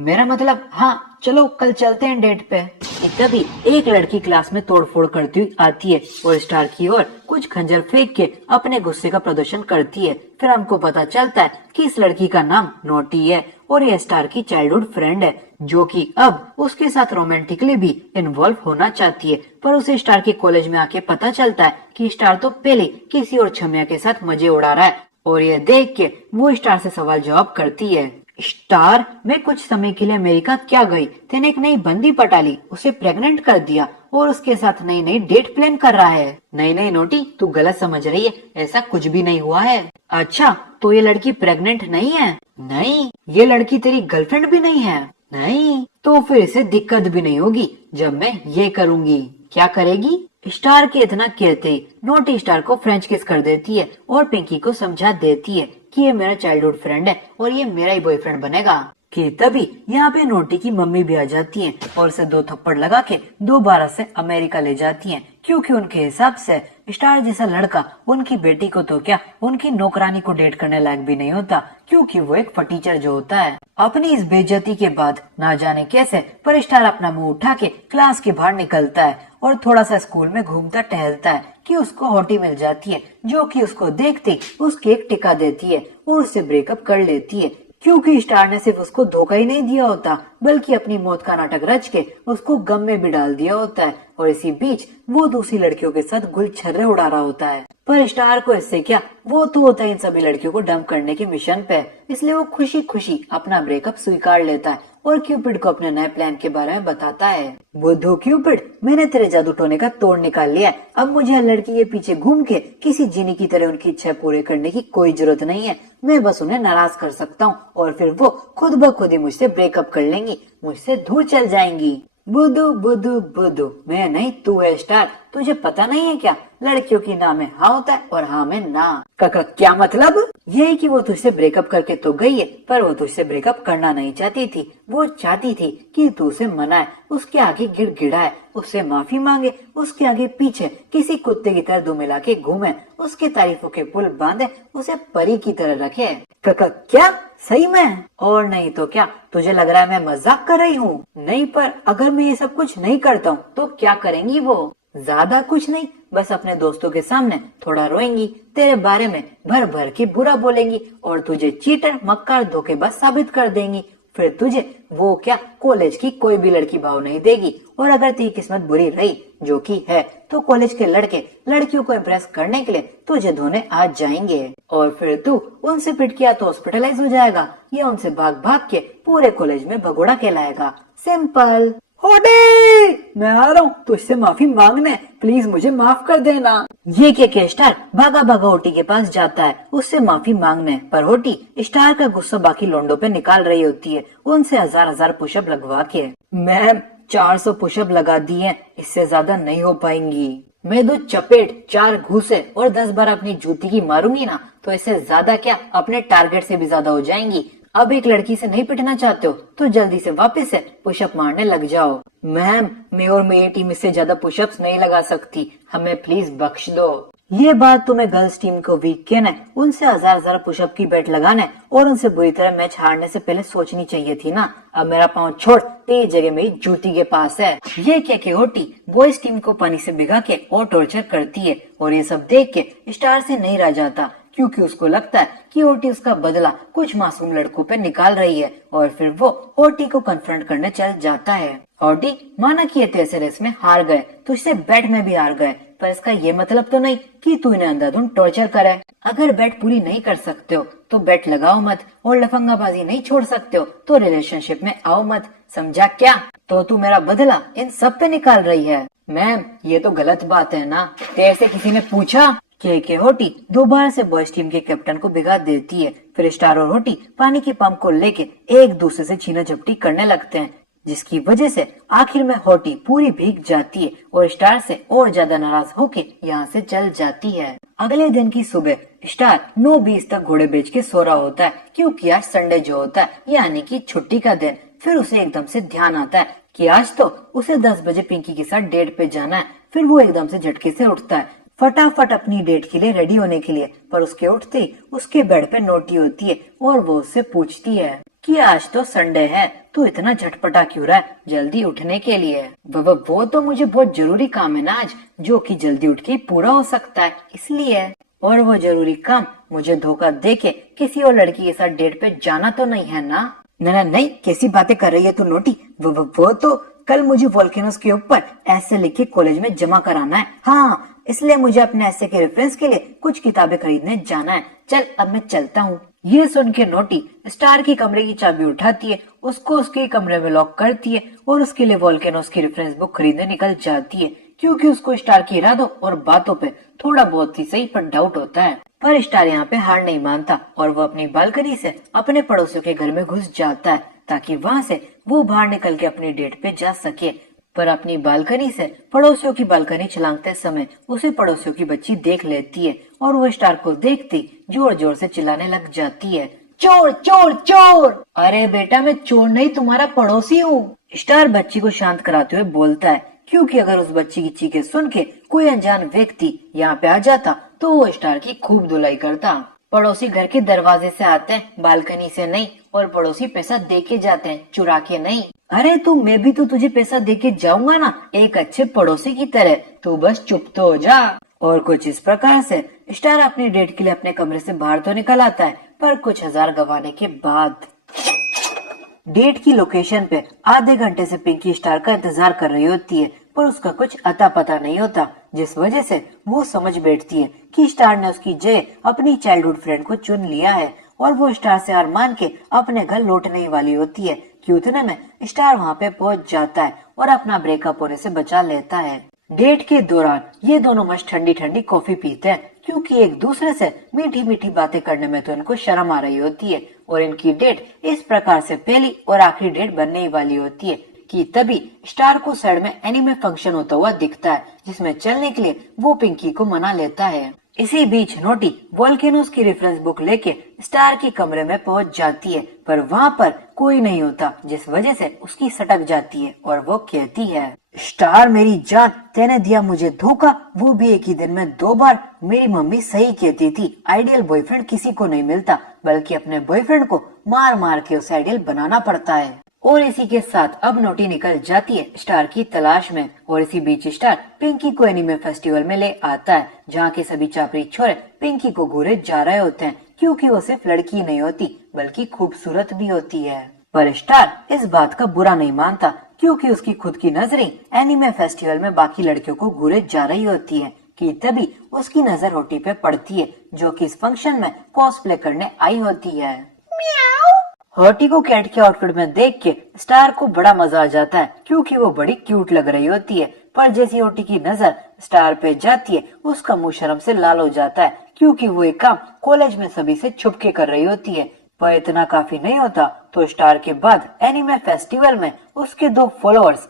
मेरा मतलब हाँ चलो कल चलते हैं डेट पे। तभी एक लड़की क्लास में तोड़फोड़ करती हुई आती है और स्टार की ओर कुछ खंजर फेंक के अपने गुस्से का प्रदर्शन करती है। फिर हमको पता चलता है कि इस लड़की का नाम नोटी है और ये स्टार की चाइल्डहुड फ्रेंड है जो कि अब उसके साथ रोमांटिकली भी इन्वॉल्व होना चाहती है। पर उसे स्टार के कॉलेज में आके पता चलता है कि स्टार तो पहले किसी और छमिया के साथ मजे उड़ा रहा है और ये देख के वो स्टार से सवाल जवाब करती है, स्टार मैं कुछ समय के लिए अमेरिका क्या गई, तेने एक नई बंदी पटा ली, उसे प्रेग्नेंट कर दिया और उसके साथ नई नई डेट प्लान कर रहा है। नहीं नहीं नोटी, तू गलत समझ रही है, ऐसा कुछ भी नहीं हुआ है। अच्छा तो ये लड़की प्रेग्नेंट नहीं है? नहीं। ये लड़की तेरी गर्लफ्रेंड भी नहीं है? नहीं। तो फिर इसे दिक्कत भी नहीं होगी जब मैं ये करूँगी। क्या करेगी? स्टार के इतना कहते ही नोटी स्टार को फ्रेंच किस कर देती है और पिंकी को समझा देती है कि ये मेरा चाइल्डहुड फ्रेंड है और ये मेरा ही बॉयफ्रेंड बनेगा। कि तभी यहाँ पे नोटी की मम्मी भी आ जाती हैं और उसे 2 थप्पड़ लगा के दोबारा से अमेरिका ले जाती हैं क्योंकि उनके हिसाब से स्टार जैसा लड़का उनकी बेटी को तो क्या उनकी नौकरानी को डेट करने लायक भी नहीं होता क्योंकि वो एक फटीचर जो होता है। अपनी इस बेइज्जती के बाद ना जाने कैसे पर स्टार अपना मुंह उठा के क्लास के बाहर निकलता है और थोड़ा सा स्कूल में घूमता टहलता है कि उसको हॉटी मिल जाती है जो कि उसको देखते उसके एक टिका देती है और उससे ब्रेकअप कर लेती है क्योंकि स्टार ने सिर्फ उसको धोखा ही नहीं दिया होता बल्कि अपनी मौत का नाटक रच के उसको गम में भी डाल दिया होता है और इसी बीच वो दूसरी लड़कियों के साथ गुलछर्रे उड़ा रहा होता है। पर स्टार को इससे क्या, वो तो होता है इन सभी लड़कियों को डंप करने के मिशन पे, इसलिए वो खुशी खुशी अपना ब्रेकअप स्वीकार लेता है और क्यूपिड को अपने नए प्लान के बारे में बताता है। बुद्धू क्यूपिड, मैंने तेरे जादू टोने का तोड़ निकाल लिया है। अब मुझे हर लड़की के पीछे घूम के किसी जीनी की तरह उनकी इच्छा पूरी करने की कोई जरूरत नहीं है। मैं बस उन्हें नाराज कर सकता हूँ और फिर वो खुद ब खुद ही मुझसे ब्रेकअप कर लेंगी, मुझसे दूर चल जाएंगी। बुद्धू बुद्धू बुद्धू, मैं नहीं तू है स्टार, तुझे पता नहीं है क्या, लड़कियों की ना में हाँ होता है और हाँ में ना। क्या मतलब? यही कि वो तुझसे ब्रेकअप करके तो गई है पर वो तुझसे ब्रेकअप करना नहीं चाहती थी। वो चाहती थी कि तू उसे मनाए, उसके आगे गिड़गिड़ाए, उससे माफी मांगे, उसके आगे पीछे किसी कुत्ते की तरह दो मिला के घूमे, उसके तारीफों के पुल बांधे, उसे परी की तरह रखे। क्या सही में? और नहीं तो क्या, तुझे लग रहा है मैं मजाक कर रही हूँ? नहीं, पर अगर मैं ये सब कुछ नहीं करता हूँ तो क्या करेंगी वो? ज्यादा कुछ नहीं, बस अपने दोस्तों के सामने थोड़ा रोएंगी, तेरे बारे में भर भर के बुरा बोलेंगी और तुझे चीटर मक्कार धोखेबाज साबित कर देंगी। फिर तुझे वो क्या कॉलेज की कोई भी लड़की भाव नहीं देगी और अगर तेरी किस्मत बुरी रही, जो कि है, तो कॉलेज के लड़के लड़कियों को इम्प्रेस करने के लिए तुझे धोने आ जाएंगे और फिर तू उनसे पिट किया तो हॉस्पिटलाइज हो जाएगा या उनसे भाग भाग के पूरे कॉलेज में भगोड़ा कहलाएगा। सिंपल। होडी, मैं आ रहा हूँ तुझसे माफी मांगने, प्लीज मुझे माफ कर देना। ये क्या स्टार भागा भागा होटी के पास जाता है उससे माफी मांगने, पर होटी स्टार का गुस्सा बाकी लोंडों पे निकाल रही होती है, उनसे हजार पुशअप लगवा के। मैम 400 पुशअप लगा दिए, इससे ज्यादा नहीं हो पाएंगी। मैं 2 चपेट 4 घूसे और 10 बार अपनी जूती की मारूंगी ना तो इससे ज्यादा क्या अपने टारगेट से भी ज्यादा हो जाएंगी। अब एक लड़की से नहीं पिटना चाहते हो तो जल्दी से वापस से पुशअप मारने लग जाओ। मैम मैं और मेरी टीम इससे ज्यादा पुशअप्स नहीं लगा सकती, हमें प्लीज बख्श दो। ये बात तुम्हें गर्ल्स टीम को वीक कहना, उनसे हजार पुशअप की बेट लगाने और उनसे बुरी तरह मैच हारने से पहले सोचनी चाहिए थी ना। अब मेरा पाँव छोड़, तेरी जगह मेरी जूती के पास है। ये क्या होटी बॉयज टीम को पानी से भिगा के और टॉर्चर करती है और ये सब देख के स्टार से नहीं रह जाता, क्योंकि उसको लगता है कि होटी उसका बदला कुछ मासूम लड़कों पे निकाल रही है और फिर वो होटी को कन्फ्रंट करने चल जाता है। होटी माना कि ये तेरे रेस में हार गए तो इससे बैट में भी हार गए, पर इसका ये मतलब तो नहीं कि तू इन्हें अंधाधुंध टॉर्चर करे। अगर बैट पूरी नहीं कर सकते हो तो बैट लगाओ मत, और लफंगाबाजी नहीं छोड़ सकते हो तो रिलेशनशिप में आओ मत, समझा क्या? तो तू मेरा बदला इन सब पे निकाल रही है। मैम ये तो गलत बात है ना, तेरे से किसी ने पूछा? के होटी दोबारा से बॉयज टीम के कैप्टन को भिगा देती है। फिर स्टार और होटी पानी के पंप को लेके एक दूसरे से छीना झपटी करने लगते हैं, जिसकी वजह से आखिर में होटी पूरी भीग जाती है और स्टार से और ज्यादा नाराज होके यहाँ से चल जाती है। अगले दिन की सुबह स्टार 9:20 तक घोड़े बेच के सो रहा होता है, क्योंकि आज संडे जो होता है यानी कि छुट्टी का दिन। फिर उसे एकदम से ध्यान आता है कि आज तो उसे 10 बजे पिंकी के साथ डेट पे जाना है। फिर वो एकदम से झटके से उठता है फटाफट अपनी डेट के लिए रेडी होने के लिए, पर उसके उठते ही उसके बेड पे नोटी होती है और वो उससे पूछती है कि आज तो संडे है, तू इतना झटपटा क्यों रहा है जल्दी उठने के लिए? वो तो मुझे बहुत जरूरी काम है ना आज, जो कि जल्दी उठ के पूरा हो सकता है, इसलिए। और वो जरूरी काम मुझे धोखा देके किसी और लड़की के साथ डेट पे जाना तो नहीं है ना? नहीं, कैसी बातें कर रही है तू नोटी? वो तो कल मुझे वोल्केनोस के ऊपर ऐसे लिख के कॉलेज में जमा कराना है। हाँ, इसलिए मुझे अपने ऐसे के रेफरेंस के लिए कुछ किताबें खरीदने जाना है। चल अब मैं चलता हूँ। ये सुन के नोटी स्टार की कमरे की चाबी उठाती है, उसको उसके कमरे में लॉक करती है और उसके लिए वोल्केनोस की रेफरेंस बुक खरीदने निकल जाती है, क्योंकि उसको स्टार के इरादों और बातों पे थोड़ा बहुत ही सही पर डाउट होता है। पर स्टार यहाँ पे हार नहीं मानता और वो अपनी बालकनी से अपने पड़ोसियों के घर में घुस जाता है, ताकि वहाँ से वो बाहर निकल के अपनी डेट पे जा सके। पर अपनी बालकनी से पड़ोसियों की बालकनी छलांगते समय उसे पड़ोसियों की बच्ची देख लेती है और वो स्टार को देखती जोर जोर से चिल्लाने लग जाती है, चोर चोर चोर! अरे बेटा मैं चोर नहीं, तुम्हारा पड़ोसी हूँ। स्टार बच्ची को शांत कराते हुए बोलता है, क्योंकि अगर उस बच्ची की चीखें सुन के कोई अनजान व्यक्ति यहाँ पे आ जाता तो वो स्टार की खूब धुलाई करता। पड़ोसी घर के दरवाजे से आते हैं, बालकनी से नहीं, और पड़ोसी पैसा दे के जाते हैं, चुरा के नहीं। अरे मैं भी तो तुझे पैसा दे के जाऊंगा ना, एक अच्छे पड़ोसी की तरह, तू बस चुप तो हो जा। और कुछ इस प्रकार से स्टार अपनी डेट के लिए अपने कमरे से बाहर तो निकल आता है, पर कुछ हजार गंवाने के बाद। डेट की लोकेशन पे आधे घंटे से पिंकी स्टार का इंतजार कर रही होती है, पर उसका कुछ अता पता नहीं होता, जिस वजह से वो समझ बैठती है कि स्टार ने उसकी जगह अपनी चाइल्डहुड फ्रेंड को चुन लिया है और वो स्टार से हार मान के अपने घर लौटने ही वाली होती है कि उतने में स्टार वहाँ पे पहुँच जाता है और अपना ब्रेकअप होने से बचा लेता है। डेट के दौरान ये दोनों मस्त ठंडी ठंडी कॉफी पीते हैं, क्योंकि एक दूसरे से मीठी मीठी बातें करने में तो इनको शर्म आ रही होती है और इनकी डेट इस प्रकार से पहली और आखिरी डेट बनने ही वाली होती है कि तभी स्टार को साइड में एनीमे फंक्शन होता हुआ दिखता है, जिसमें चलने के लिए वो पिंकी को मना लेता है। इसी बीच नोटी वोल्केनोस की रेफरेंस बुक लेके स्टार के कमरे में पहुंच जाती है, पर वहाँ पर कोई नहीं होता, जिस वजह से उसकी सटक जाती है और वो कहती है, स्टार मेरी जान, तेने दिया मुझे धोखा, वो भी एक ही दिन में 2 बार। मेरी मम्मी सही कहती थी, आइडियल बॉयफ्रेंड किसी को नहीं मिलता, बल्कि अपने बॉयफ्रेंड को मार मार के उसे आइडियल बनाना पड़ता है। और इसी के साथ अब नोटी निकल जाती है स्टार की तलाश में, और इसी बीच स्टार पिंकी को एनीमे फेस्टिवल में ले आता है, जहाँ के सभी चापरी छोरे पिंकी को घूरे जा रहे होते हैं, क्योंकि वो सिर्फ लड़की नहीं होती बल्कि खूबसूरत भी होती है। पर स्टार इस बात का बुरा नहीं मानता, क्योंकि उसकी खुद की नजरें एनीमे फेस्टिवल में बाकी लड़कियों को घूरे जा रही होती है कि तभी उसकी नजर होटी पे पड़ती है, जो कि इस फंक्शन में कॉस्प्ले करने आई होती है। हॉटी को कैट के आउटफिट में देख के स्टार को बड़ा मजा आ जाता है क्योंकि वो बड़ी क्यूट लग रही होती है। पर जैसी हॉटी की नजर स्टार पे जाती है उसका मुंह शर्म से लाल हो जाता है क्योंकि वो एक काम कॉलेज में सभी से छुप के कर रही होती है। पर इतना काफी नहीं होता तो स्टार के बाद एनिमे फेस्टिवल में उसके 2 फॉलोअर्स,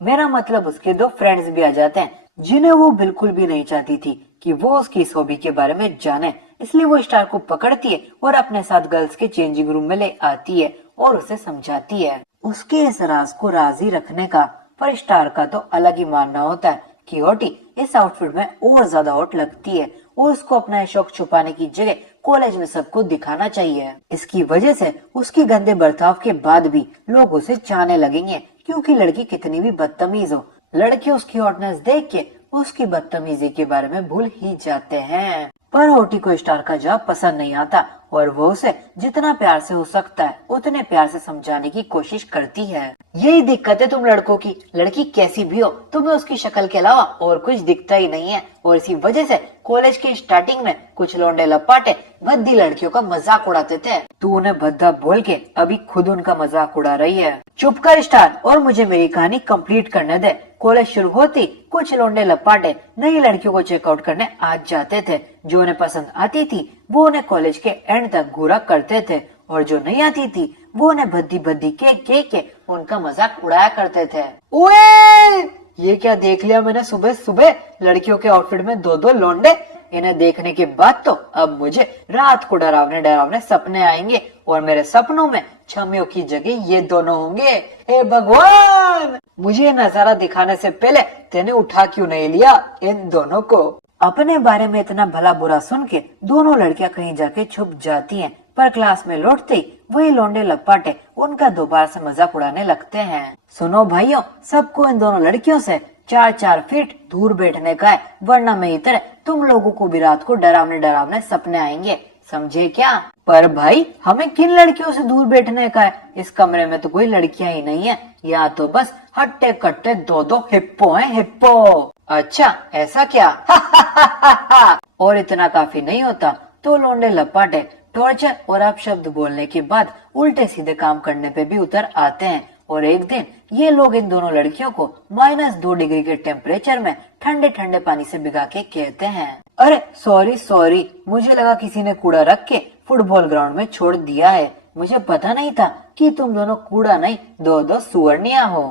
मेरा मतलब उसके 2 फ्रेंड्स भी आ जाते हैं जिन्हें वो बिल्कुल भी नहीं चाहती थी कि वो उसकी इस हॉबी के बारे में जाने। इसलिए वो स्टार को पकड़ती है और अपने साथ गर्ल्स के चेंजिंग रूम में ले आती है और उसे समझाती है उसके इस राज को राज ही रखने का। पर स्टार का तो अलग ही मानना होता है कि हॉटी इस आउटफिट में और ज्यादा हॉट लगती है और उसको अपना शौक छुपाने की जगह कॉलेज में सबको दिखाना चाहिए। इसकी वजह से उसकी गंदे बर्ताव के बाद भी लोग उसे चाहने लगेंगे क्योंकि लड़की कितनी भी बदतमीज हो, लड़के उसकी हॉटनेस देख के उसकी बदतमीजी के बारे में भूल ही जाते हैं। पर हॉटी को स्टार का जवाब पसंद नहीं आता और वो उसे जितना प्यार से हो सकता है उतने प्यार से समझाने की कोशिश करती है। यही दिक्कत है तुम लड़कों की, लड़की कैसी भी हो तुम्हें उसकी शक्ल के अलावा और कुछ दिखता ही नहीं है और इसी वजह से कॉलेज के स्टार्टिंग में कुछ लौंडे लपाटे भद्दी लड़कियों का मजाक उड़ाते थे। तू उन्हें भद्दा बोल के अभी खुद उनका मजाक उड़ा रही है। चुप कर स्टार और मुझे मेरी कहानी कंप्लीट करने दे। कॉलेज शुरू होती कुछ लौंडे लपाटे नई लड़कियों को चेकआउट करने आ जाते थे। जो उन्हें पसंद आती थी वो उन्हें कॉलेज के एंड तक घूरा करते थे और जो नहीं आती थी वो उन्हें भद्दी भद्दी के उनका मजाक उड़ाया करते थे। ओए ये क्या देख लिया मैंने सुबह सुबह, लड़कियों के आउटफिट में 2 लौंडे। इन्हें देखने के बाद तो अब मुझे रात को डरावने डरावने सपने आएंगे और मेरे सपनों में छमियों की जगह ये दोनों होंगे। हे भगवान, मुझे ये नजारा दिखाने से पहले तेने उठा क्यों नहीं लिया इन दोनों को। अपने बारे में इतना भला बुरा सुन के दोनों लड़कियां कहीं जाके छुप जाती हैं। पर क्लास में लौटते ही वही लौंडे लपाटे उनका दोबारा से मजाक उड़ाने लगते हैं। सुनो भाइयों, सबको इन दोनों लड़कियों से 4-4 फीट दूर बैठने का है वरना मेरी तरह तुम लोगों को भी रात को डरावने डरावने सपने आएंगे, समझे क्या। पर भाई हमें किन लड़कियों से दूर बैठने का है, इस कमरे में तो कोई लड़कियां ही नहीं है, या तो बस हट्टे कट्टे 2 हिप्पो हैं हिप्पो। अच्छा ऐसा क्या और इतना काफी नहीं होता तो लौंडे लपाटे टॉर्चर और अपशब्द बोलने के बाद उल्टे सीधे काम करने पे भी उतर आते हैं। और एक दिन ये लोग इन दोनों लड़कियों को -2 डिग्री के टेम्परेचर में ठंडे ठंडे पानी से भिगा के कहते हैं, अरे सॉरी, मुझे लगा किसी ने कूड़ा रख के फुटबॉल ग्राउंड में छोड़ दिया है, मुझे पता नहीं था कि तुम दोनों कूड़ा नहीं 2 सुवर्णिया हो,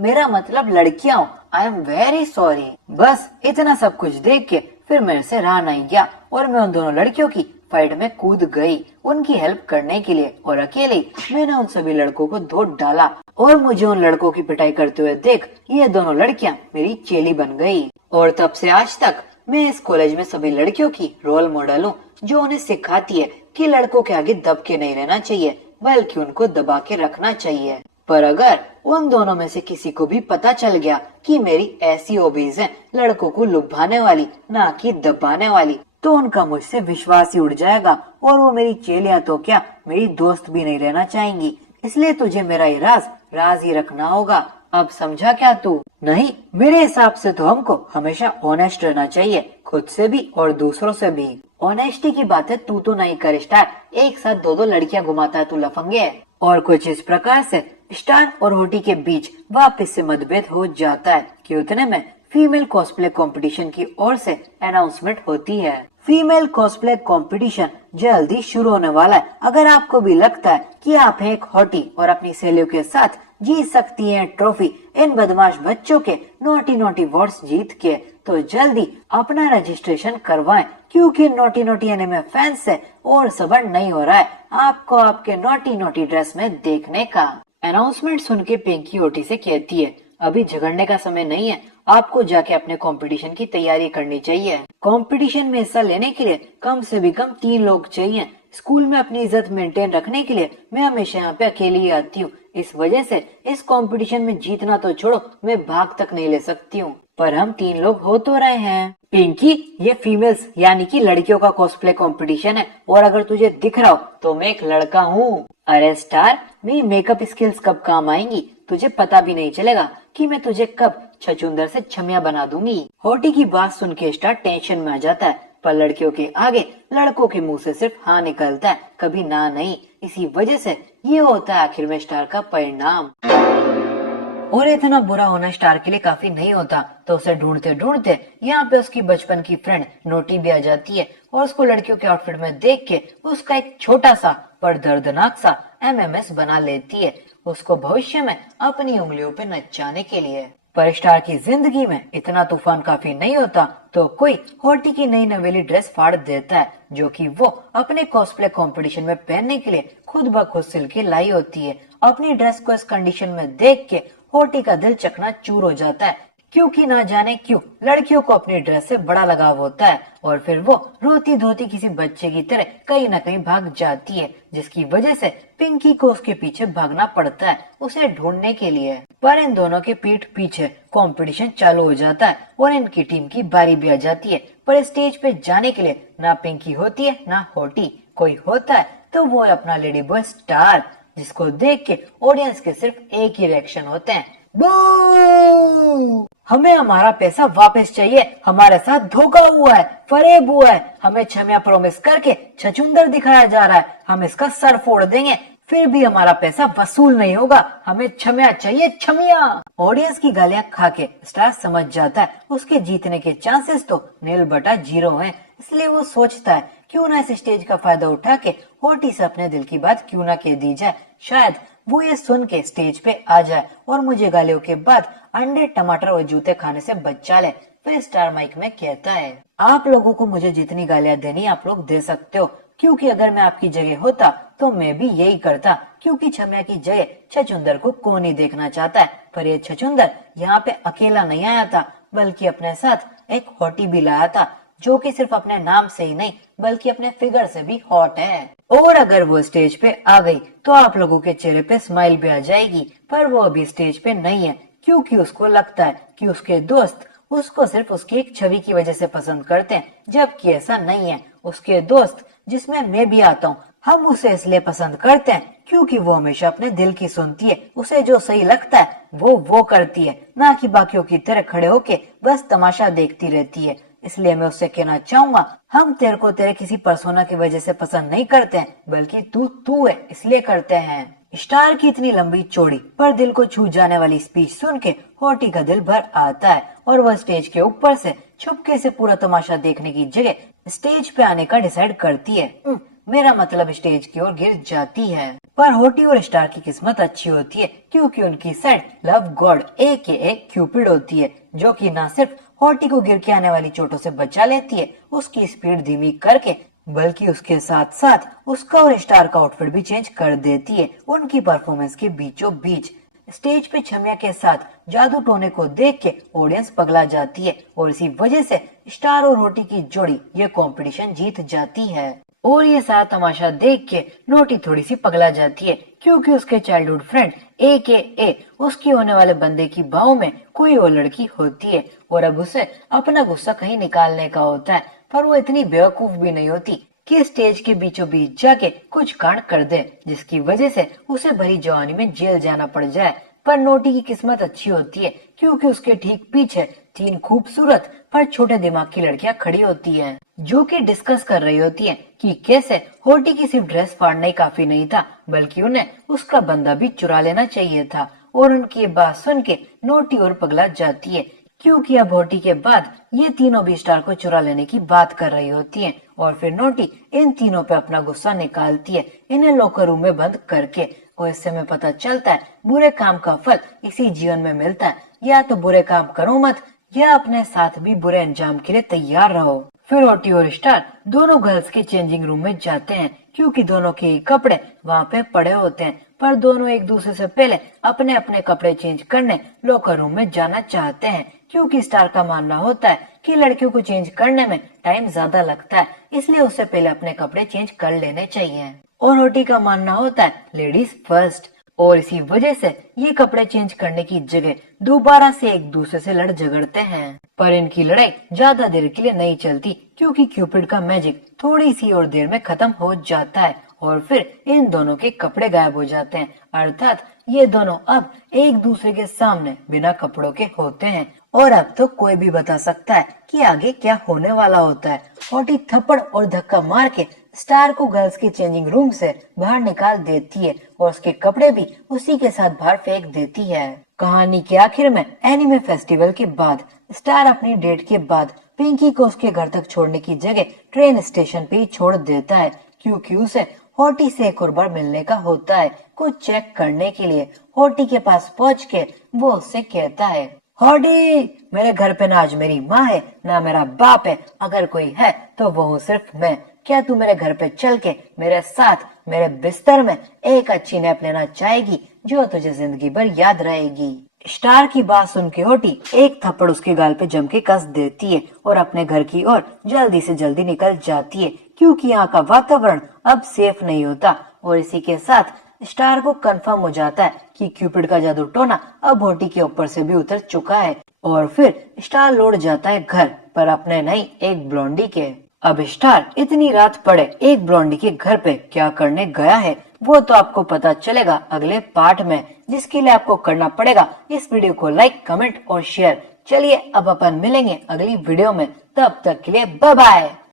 मेरा मतलब लड़कियां हो, आई एम वेरी सॉरी। बस इतना सब कुछ देख के फिर मेरे से रहा नहीं गया और मैं उन दोनों लड़कियों की फाइट में कूद गई उनकी हेल्प करने के लिए और अकेले मैंने उन सभी लड़कों को धो डाला और मुझे उन लड़कों की पिटाई करते हुए देख ये दोनों लड़कियां मेरी चेली बन गई। और तब से आज तक मैं इस कॉलेज में सभी लड़कियों की रोल मॉडल हूँ जो उन्हें सिखाती है कि लड़कों के आगे दब के नहीं रहना चाहिए बल्कि उनको दबा के रखना चाहिए। पर अगर उन दोनों में से किसी को भी पता चल गया कि मेरी ऐसी हॉबीज हैं लड़कों को लुभाने वाली ना कि दबाने वाली तो उनका मुझसे विश्वास ही उड़ जाएगा और वो मेरी चेलियां तो क्या मेरी दोस्त भी नहीं रहना चाहेंगी। इसलिए तुझे मेरा ये राज ही रखना होगा। अब समझा क्या तू? नहीं, मेरे हिसाब से तो हमको हमेशा ऑनेस्ट रहना चाहिए, खुद से भी और दूसरों से भी। ऑनेस्टी की बातें तू तो नहीं कर स्टार, एक साथ 2 लड़कियां घुमाता है तू लफंगे। और कुछ इस प्रकार से स्टार और होटी के बीच वापस से मतभेद हो जाता है कि उतने में फीमेल कॉस्प्ले कंपटीशन की ओर से अनाउंसमेंट होती है। फीमेल कॉस्प्ले कंपटीशन जल्दी शुरू होने वाला है। अगर आपको भी लगता है कि आप एक हॉटी और अपनी सहेलियों के साथ जीत सकती हैं ट्रॉफी इन बदमाश बच्चों के नोटी वर्ड्स जीत के, तो जल्दी अपना रजिस्ट्रेशन करवाएं क्योंकि नोटी एनिमे फैंस से और सबर नहीं हो रहा है आपको आपके नोटी ड्रेस में देखने का। अनाउंसमेंट सुन के पिंकी होटी से कहती है, अभी झगड़ने का समय नहीं है, आपको जाके अपने कंपटीशन की तैयारी करनी चाहिए। कंपटीशन में हिस्सा लेने के लिए कम से भी कम 3 लोग चाहिए। स्कूल में अपनी इज्जत मेंटेन रखने के लिए मैं हमेशा यहाँ पे अकेली ही आती हूँ, इस वजह से इस कंपटीशन में जीतना तो छोड़ो मैं भाग तक नहीं ले सकती हूँ। पर हम 3 लोग हो तो रहे हैं। पिंकी, ये फीमेल्स यानी कि लड़कियों का कॉस्प्ले कंपटीशन है और अगर तुझे दिख रहा हो तो मैं एक लड़का हूँ। अरे स्टार, मेरी मेकअप स्किल्स कब काम आएंगी, तुझे पता भी नहीं चलेगा कि मैं तुझे कब छचुंदर से छमिया बना दूंगी। होटी की बात सुन के स्टार टेंशन में आ जाता है पर लड़कियों के आगे लड़कों के मुंह से सिर्फ हाँ निकलता है, कभी ना नहीं। इसी वजह से ये होता है आखिर में स्टार का परिणाम। और इतना बुरा होना स्टार के लिए काफी नहीं होता, तो उसे ढूंढते ढूंढते यहाँ पे उसकी बचपन की फ्रेंड नोटी भी आ जाती है और उसको लड़कियों के आउटफिट में देख के उसका एक छोटा सा पर दर्दनाक सा एमएमएस बना लेती है, उसको भविष्य में अपनी उंगलियों पे नचाने के लिए। पर स्टार की जिंदगी में इतना तूफान काफी नहीं होता, तो कोई होटी की नई नवेली ड्रेस फाड़ देता है, जो कि वो अपने कॉस्प्ले कंपटीशन में पहनने के लिए खुद ब खुद सिल के लाई होती है। अपनी ड्रेस को इस कंडीशन में देख के होटी का दिल चकनाचूर हो जाता है, क्योंकि ना जाने क्यों लड़कियों को अपनी ड्रेस से बड़ा लगाव होता है और फिर वो रोती धोती किसी बच्चे की तरह कहीं न कहीं भाग जाती है, जिसकी वजह से पिंकी को उसके पीछे भागना पड़ता है उसे ढूंढने के लिए। पर इन दोनों के पीठ पीछे कंपटीशन चालू हो जाता है और इनकी टीम की बारी भी आ जाती है। पर स्टेज पे जाने के लिए ना पिंकी होती है ना होटी, कोई होता है तो वो अपना लेडी बॉय स्टार, जिसको देख के ऑडियंस के सिर्फ एक ही रिएक्शन होते हैं, बू! हमें हमारा पैसा वापस चाहिए, हमारे साथ धोखा हुआ है, फरेब हुआ है, हमें छमिया प्रॉमिस करके छछूंदर दिखाया जा रहा है, हम इसका सर फोड़ देंगे, फिर भी हमारा पैसा वसूल नहीं होगा, हमें छमिया चाहिए, छमिया। ऑडियंस की गालियां खा के स्टार समझ जाता है उसके जीतने के चांसेस तो 0/0 हैं, इसलिए वो सोचता है क्यों ना इस स्टेज का फायदा उठा के होटी से अपने दिल की बात क्यों ना कह दी जाए, शायद वो ये सुन के स्टेज पे आ जाए और मुझे गालियों के बाद अंडे टमाटर और जूते खाने से बचा ले। फिर स्टार माइक में कहता है, आप लोगों को मुझे जितनी गालियां देनी आप लोग दे सकते हो, क्योंकि अगर मैं आपकी जगह होता तो मैं भी यही करता, क्योंकि छमिया की जगह छछूंदर को कौन ही देखना चाहता है। पर ये छछूंदर यहाँ पे अकेला नहीं आया था, बल्कि अपने साथ एक होटी भी लाया था, जो कि सिर्फ अपने नाम से ही नहीं बल्कि अपने फिगर से भी हॉट है। और अगर वो स्टेज पे आ गई तो आप लोगों के चेहरे पे स्माइल भी आ जाएगी, पर वो अभी स्टेज पे नहीं है, क्योंकि उसको लगता है कि उसके दोस्त उसको सिर्फ उसकी एक छवि की वजह से पसंद करते हैं, जबकि ऐसा नहीं है। उसके दोस्त, जिसमें मैं भी आता हूँ, हम उसे इसलिए पसंद करते हैं क्योंकि वो हमेशा अपने दिल की सुनती है, उसे जो सही लगता है वो करती है, ना कि बाकियों की तरह खड़े होके बस तमाशा देखती रहती है। इसलिए मैं उससे कहना चाहूंगा, हम तेरे को तेरे किसी पर्सोना की वजह से पसंद नहीं करते हैं, बल्कि तू है इसलिए करते हैं। स्टार की इतनी लंबी चौड़ी पर दिल को छू जाने वाली स्पीच सुन के होटी का दिल भर आता है और वह स्टेज के ऊपर से छुपके से पूरा तमाशा देखने की जगह स्टेज पे आने का डिसाइड करती है। मेरा मतलब स्टेज की ओर गिर जाती है। पर होटी और स्टार की किस्मत अच्छी होती है, क्योंकि उनकी side love God AKA Cupid होती है, जो कि न सिर्फ होटी को गिर के आने वाली चोटों से बचा लेती है उसकी स्पीड धीमी करके, बल्कि उसके साथ साथ उसका और स्टार का आउटफिट भी चेंज कर देती है उनकी परफॉर्मेंस के बीचों बीच। स्टेज पे छमिया के साथ जादू टोने को देख के ऑडियंस पगला जाती है और इसी वजह से स्टार और होटी की जोड़ी ये कंपटीशन जीत जाती है। और ये सारा तमाशा देख के नोटी थोड़ी सी पगला जाती है, क्योंकि उसके चाइल्डहुड फ्रेंड AKA उसकी होने वाले बंदे की बाहों में कोई और लड़की होती है और अब उसे अपना गुस्सा कहीं निकालने का होता है। पर वो इतनी बेवकूफ भी नहीं होती कि स्टेज के बीचों बीच जाके कुछ कांड कर दे, जिसकी वजह से उसे भरी जवानी में जेल जाना पड़ जाए। पर नोटी की किस्मत अच्छी होती है, क्योंकि उसके ठीक पीछे 3 खूबसूरत पर छोटे दिमाग की लड़कियां खड़ी होती हैं, जो कि डिस्कस कर रही होती हैं कि कैसे होटी की सिर्फ ड्रेस फाड़ना ही काफी नहीं था, बल्कि उन्हें उसका बंदा भी चुरा लेना चाहिए था। और उनकी बात सुन के नोटी और पगला जाती है, क्योंकि अब होटी के बाद ये तीनों भी स्टार को चुरा लेने की बात कर रही होती हैं। और फिर नोटी इन तीनों पे अपना गुस्सा निकालती है, इन्हें लॉकर रूम में बंद करके। और इससे हमें पता चलता है बुरे काम का फल इसी जीवन में मिलता है, या तो बुरे काम करो मत, या अपने साथ भी बुरे अंजाम के लिए तैयार रहो। फिर होटी और स्टार दोनों गर्ल्स के चेंजिंग रूम में जाते हैं, क्योंकि दोनों के ही कपड़े वहाँ पे पड़े होते हैं, पर दोनों एक दूसरे से पहले अपने अपने कपड़े चेंज करने लॉकर रूम में जाना चाहते हैं, क्योंकि स्टार का मानना होता है कि लड़कियों को चेंज करने में टाइम ज्यादा लगता है, इसलिए उससे पहले अपने कपड़े चेंज कर लेने चाहिए। और होटी का मानना होता है लेडीज फर्स्ट, और इसी वजह से ये कपड़े चेंज करने की जगह दोबारा से एक दूसरे से लड़ झगड़ते हैं। पर इनकी लड़ाई ज्यादा देर के लिए नहीं चलती, क्योंकि क्यूपिड का मैजिक थोड़ी सी और देर में खत्म हो जाता है और फिर इन दोनों के कपड़े गायब हो जाते हैं, अर्थात ये दोनों अब एक दूसरे के सामने बिना कपड़ों के होते हैं। और अब तो कोई भी बता सकता है कि आगे क्या होने वाला होता है। हॉटी थप्पड़ और धक्का मार के स्टार को गर्ल्स के चेंजिंग रूम से बाहर निकाल देती है और उसके कपड़े भी उसी के साथ बाहर फेंक देती है। कहानी के आखिर में एनिमे फेस्टिवल के बाद स्टार अपनी डेट के बाद पिंकी को उसके घर तक छोड़ने की जगह ट्रेन स्टेशन पे ही छोड़ देता है, क्योंकि उसे हॉटी से एक और बार मिलने का होता है कुछ चेक करने के लिए। हॉटी के पास पहुंच के वो उससे कहता है, हॉटी, मेरे घर पे ना आज मेरी माँ है ना मेरा बाप है, अगर कोई है तो वो हूँ सिर्फ मैं। क्या तू मेरे घर पे चल के मेरे साथ मेरे बिस्तर में एक अच्छी नैप लेना चाहेगी जो तुझे जिंदगी भर याद रहेगी। स्टार की बात सुन के हॉटी एक थप्पड़ उसके गाल पे जम के कस देती है और अपने घर की ओर जल्दी से जल्दी निकल जाती है, क्योंकि यहाँ का वातावरण अब सेफ नहीं होता। और इसी के साथ स्टार को कंफर्म हो जाता है कि क्यूपिड का जादू टोना अब हॉटी के ऊपर से भी उतर चुका है। और फिर स्टार लौट जाता है घर पर अपने नहीं एक ब्लॉन्डी के। अब स्टार इतनी रात पड़े एक ब्लॉन्डी के घर पे क्या करने गया है वो तो आपको पता चलेगा अगले पार्ट में, जिसके लिए आपको करना पड़ेगा इस वीडियो को लाइक, कमेंट और शेयर। चलिए अब अपन मिलेंगे अगली वीडियो में, तब तक के लिए बाय बाय।